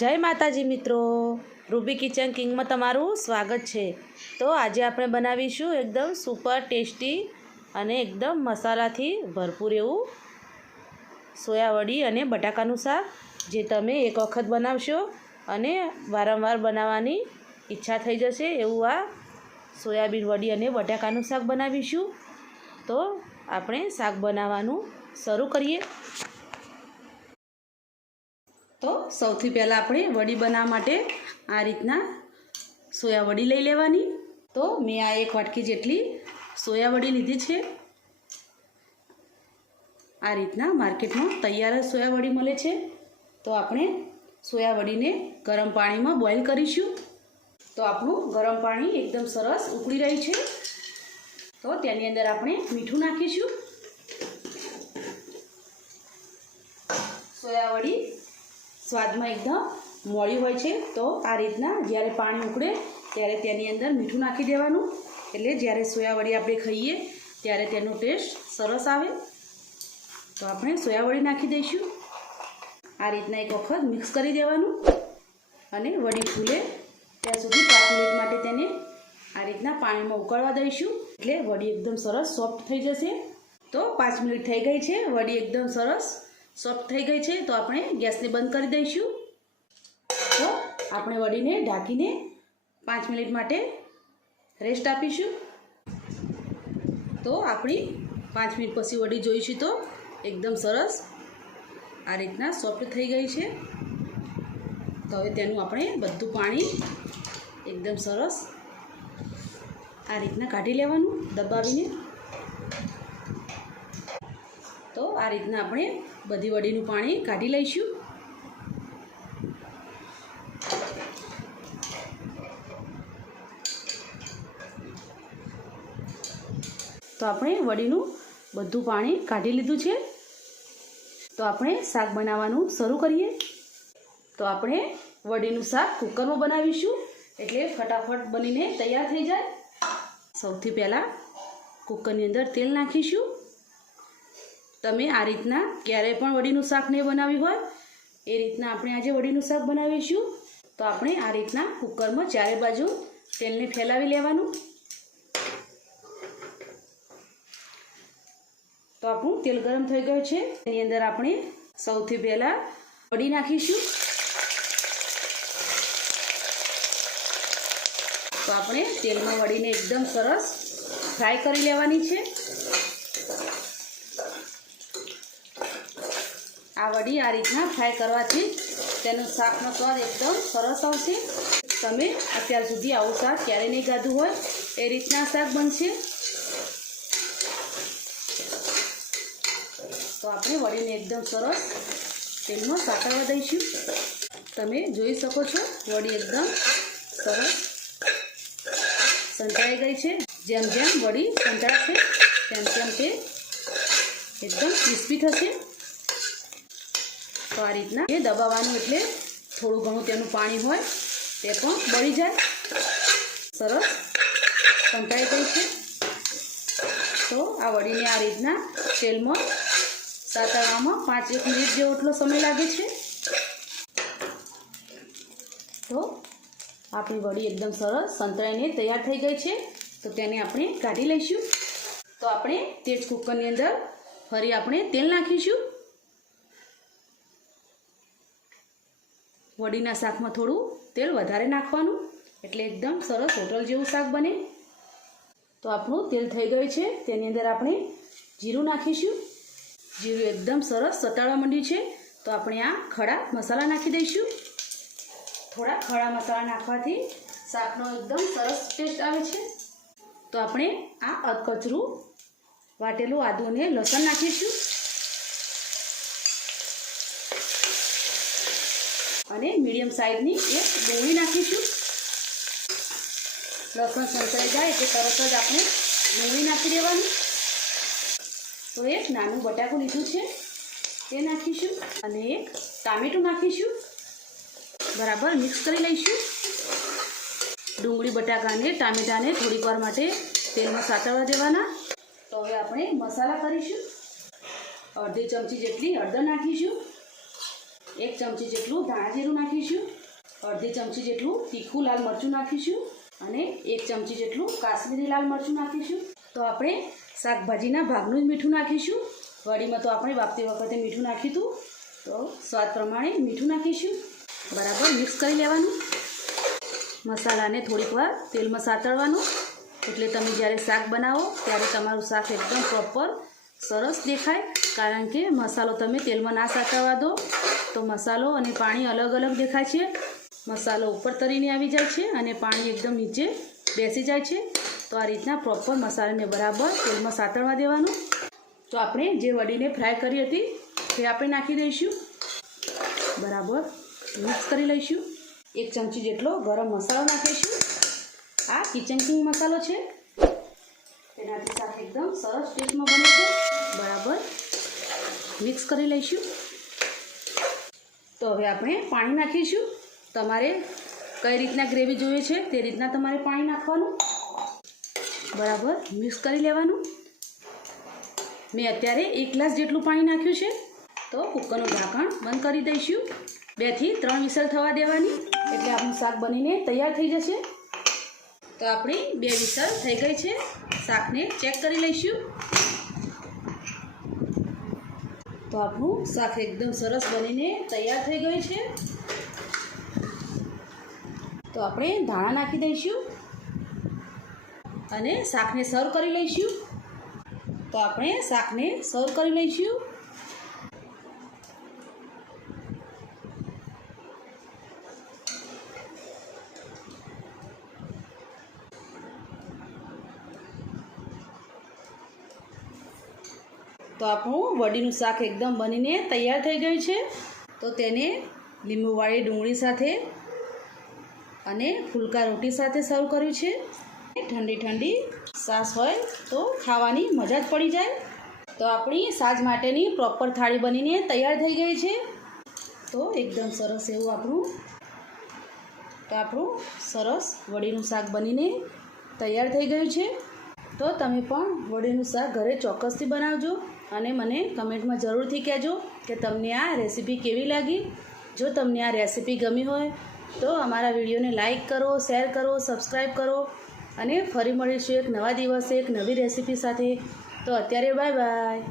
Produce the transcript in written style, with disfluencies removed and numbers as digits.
જય માતાજી મિત્રો, રૂબી કિચન કિંગમાં તમારું સ્વાગત છે। તો આજે આપણે બનાવીશું એકદમ સુપર ટેસ્ટી અને એકદમ મસાલાથી ભરપૂર એવું સોયાવડી અને બટાકાનું શાક, જે તમે એક વખત બનાવશો અને વારંવાર બનાવવાની ઈચ્છા થઈ જશે એવું આ સોયાબીન વડી અને બટાકાનું શાક બનાવીશું। તો આપણે શાક બનાવવાનું શરૂ કરીએ। તો સૌથી પહેલાં આપણે વડી બનાવવા માટે આ રીતના સોયાવડી લઈ લેવાની। તો મેં આ એક વાટકી જેટલી સોયાવડી લીધી છે। આ રીતના માર્કેટમાં તૈયાર જ સોયાવડી મળે છે। તો આપણે સોયાવડીને ગરમ પાણીમાં બોઇલ કરીશું। તો આપણું ગરમ પાણી એકદમ સરસ ઉકળી રહ્યું છે। તો તેની અંદર આપણે મીઠું નાખીશું। સોયાવડી સ્વાદમાં એકદમ મોળી હોય છે। તો આ રીતના જ્યારે પાણી ઉકળે ત્યારે તેની અંદર મીઠું નાખી દેવાનું, એટલે જ્યારે સોયાવડી આપણે ખાઈએ ત્યારે તેનો ટેસ્ટ સરસ આવે। તો આપણે સોયાવડી નાખી દઈશું। આ રીતના એક વખત મિક્સ કરી દેવાનું અને વડી ફૂલે ત્યાં સુધી 5 મિનિટ માટે તેને આ રીતના પાણીમાં ઉકળવા દઈશું, એટલે વડી એકદમ સરસ સોફ્ટ થઈ જશે। તો 5 મિનિટ થઈ ગઈ છે, વડી એકદમ સરસ સોફ્ટ થઈ ગઈ છે। તો આપણે ગેસને બંધ કરી દઈશું। તો આપણે વડીને ઢાંકીને 5 મિનિટ માટે રેસ્ટ આપીશું। તો આપણી 5 મિનિટ પછી વડી જોઈશું તો એકદમ સરસ આ રીતના સોફ્ટ થઈ ગઈ છે। તો હવે તેનું આપણે બધું પાણી એકદમ સરસ આ રીતના કાઢી લેવાનું દબાવીને। તો આ રીતના આપણે બધી વડીનું પાણી કાઢી લઈશું। તો આપણે વડીનું બધું પાણી કાઢી લીધું છે। તો આપણે શાક બનાવવાનું શરૂ કરીએ। તો આપણે વડીનું શાક કુકરમાં બનાવીશું, એટલે ફટાફટ બનીને તૈયાર થઈ જાય। સૌથી પહેલાં કુકરની અંદર તેલ નાખીશું। તમે આ રીતના ક્યારેય પણ વડીનું શાક નહીં બનાવ્યું હોય એ રીતના આપણે આજે વડીનું શાક બનાવીશું। તો આપણે આ રીતના કુકરમાં ચારે બાજુ તેલને ફેલાવી લેવાનું। તો આપણું તેલ ગરમ થઈ ગયું છે, એની અંદર આપણે સૌથી પહેલાં વડી નાખીશું। તો આપણે તેલમાં વડીને એકદમ સરસ ફ્રાય કરી લેવાની છે। આ વડી આ રીતના ફ્રાય કરવાથી તેનો શાકનો સ્વાદ એકદમ સરસ આવશે। તમે અત્યાર સુધી આવું શાક ક્યારેય નહીં ખાધું હોય એ રીતના શાક બનશે। તો આપણે વડીને એકદમ સરસ તેલમાં સાંકળવા દઈશું। તમે જોઈ શકો છો વડી એકદમ સરસ સંતળાઈ ગઈ છે। જેમ જેમ વડી સંતળાશે તેમ તેમ તે એકદમ ક્રિસ્પી થશે। તો આ રીતના એ દબાવવાનું, એટલે થોડું ઘણું તેનું પાણી હોય તે પણ બળી જાય। સરસ સંતળાઈ ગઈ છે। તો આ વડીને આ રીતના તેલમાં સાતળવામાં 5-1 મિનિટ જેવો એટલો સમય લાગે છે। તો આપણી વડી એકદમ સરસ સંતળાઈને તૈયાર થઈ ગઈ છે। તો તેને આપણે કાઢી લઈશું। તો આપણે તે જ કુકરની અંદર ફરી આપણે તેલ નાખીશું। વડીના શાકમાં થોડું તેલ વધારે નાખવાનું, એટલે એકદમ સરસ હોટલ જેવું શાક બને। તો આપણું તેલ થઈ ગયું છે, તેની અંદર આપણે જીરું નાખીશું। જીરું એકદમ સરસ સતાળવા માંડ્યું છે। તો આપણે આ ખડા મસાલા નાખી દઈશું। થોડા ખડા મસાલા નાખવાથી શાકનો એકદમ સરસ ટેસ્ટ આવે છે। તો આપણે આ અધકચરું વાટેલું આદુ અને લસણ નાખીશું અને મીડિયમ સાઇઝની એક ડુંગળી નાખીશું। લસણ સંતળાઈ જાય એટલે તરત જ આપણે ડુંગળી નાખી દેવાની। તો એક નાનું બટાકું લીધું છે તે નાખીશું અને એક ટામેટું નાખીશું। બરાબર મિક્સ કરી લઈશું। ડુંગળી બટાકાને ટામેટાને થોડીક વાર માટે તેલમાં સાતળવા દેવાના। તો હવે આપણે મસાલા કરીશું। અડધી ચમચી જેટલી હળદર નાખીશું, 1 ચમચી જેટલું ધાણા જીરું નાખીશું, અડધી ચમચી જેટલું તીખું લાલ મરચું નાખીશું અને 1 ચમચી જેટલું કાશ્મીરી લાલ મરચું નાખીશું. તો આપણે શાકભાજીના ભાગનું જ મીઠું નાખીશું. વડીમાં તો આપણે વાપતી વખતે મીઠું નાખ્યું હતું, તો સ્વાદ પ્રમાણે મીઠું નાખીશું. બરાબર મિક્સ કરી લેવાનું. મસાલાને થોડીક વાર તેલમાં સાતળવાનું, એટલે તમે જ્યારે શાક બનાવો ત્યારે તમારું શાક એકદમ પ્રોપર સરસ દેખાય. કારણ કે મસાલો તમે તેલમાં ના સાતળવા દો તો મસાલો અને પાણી અલગ અલગ દેખાય છે. મસાલો ઉપર તરીને આવી જાય છે અને પાણી એકદમ નીચે બેસી જાય છે. તો આ રીતના પ્રોપર મસાલાને બરાબર તેલમાં સાતળવા દેવાનું. તો આપણે જે વડીને ફ્રાય કરી હતી તે આપણે નાખી દઈશું. બરાબર મિક્સ કરી લઈશું. 1 ચમચી જેટલો ગરમ મસાલો નાખીશું. આ કિચન કિંગ મસાલો છે, તેનાથી શાક એકદમ સરસ ટેસ્ટમાં બને છે. બરાબર મિક્સ કરી લઈશું. તો હવે આપણે પાણી નાખીશું. તમારે કઈ રીતના ગ્રેવી જોઈએ છે તે રીતના તમારે પાણી નાખવાનું. બરાબર મિક્સ કરી લેવાનું. મેં અત્યારે 1 ગ્લાસ જેટલું પાણી નાખ્યું છે. તો કુકરનું ઢાંકણ બંધ કરી દઈશું. 2 થી 3 વિસલ થવા દેવાની, એટલે આપણું શાક બનીને તૈયાર થઈ જશે. તો આપણી 2 વિસલ થઈ ગઈ છે. શાકને ચેક કરી લઈશું. તો આપણું શાક એકદમ સરસ બનીને તૈયાર થઈ ગયું છે. તો આપણે ધાણા નાખી દઈશું અને શાકને સર્વ કરી લઈશું. તો આપણે શાકને સર્વ કરી લઈશું. તો આપણું વડીનું શાક એકદમ બનીને તૈયાર થઈ ગયું છે. તો તેને લીંબુવાળી ડુંગળી સાથે અને ફુલકા રોટી સાથે સર્વ કર્યું છે. ઠંડી ઠંડી છાશ હોય તો ખાવાની મજા જ પડી જાય. તો આપણી સાંજ માટેની પ્રોપર થાળી બનીને તૈયાર થઈ ગઈ છે. તો એકદમ સરસ એવું આપણું સરસ વડીનું શાક બનીને તૈયાર થઈ ગયું છે. તો તમે પણ વડીનું શાક ઘરે ચોક્કસથી બનાવજો અને મને કમેન્ટમાં જરૂરથી કહેજો કે તમને આ રેસીપી કેવી લાગી. જો તમને આ રેસીપી ગમી હોય તો અમારા વિડીયોને લાઈક કરો, શેર કરો, સબસ્ક્રાઈબ કરો અને ફરી મળીશું એક નવા દિવસે એક નવી રેસીપી સાથે. તો અત્યારે બાય બાય.